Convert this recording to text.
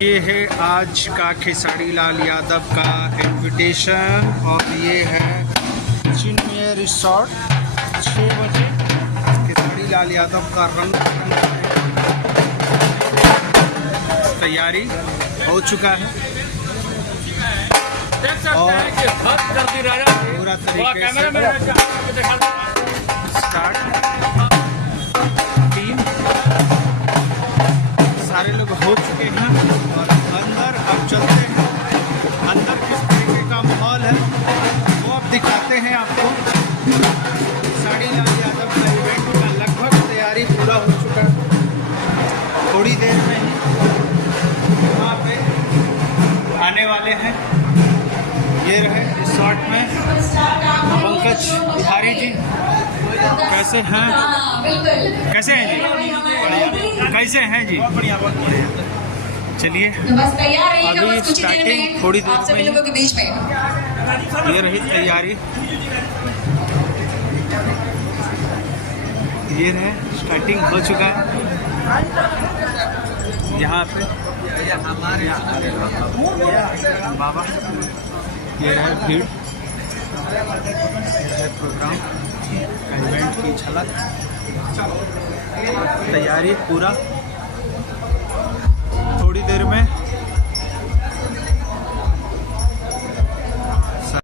ये है आज का खेसारी लाल यादव का इनविटेशन और ये है चिन्मय रिसोर्ट 6 बजे खेसारी लाल यादव का रंग तैयारी हो चुका है और पूरा तरीके से स्टार्ट टीम सारे लोग हो चुके हैं और अंदर अब चलते हैं। अंदर किस तरीके का माहौल है वो अब दिखाते हैं आपको। खेसारी लाल यादव का इवेंट का लगभग तैयारी पूरा हो चुका है। थोड़ी देर में ही वहाँ पे आने वाले हैं। ये रहे रिसोर्ट में पंकज बिहारी जी। कैसे हैं? कैसे हैं जी? कैसे हैं जी? चलिए अभी स्टार्टिंग थोड़ी देर में ये रही तैयारी। ये रहे स्टार्टिंग हो चुका है यहाँ पे बाबा। ये रहे भीड़, प्रोग्राम इवेंट की झलक तैयारी पूरा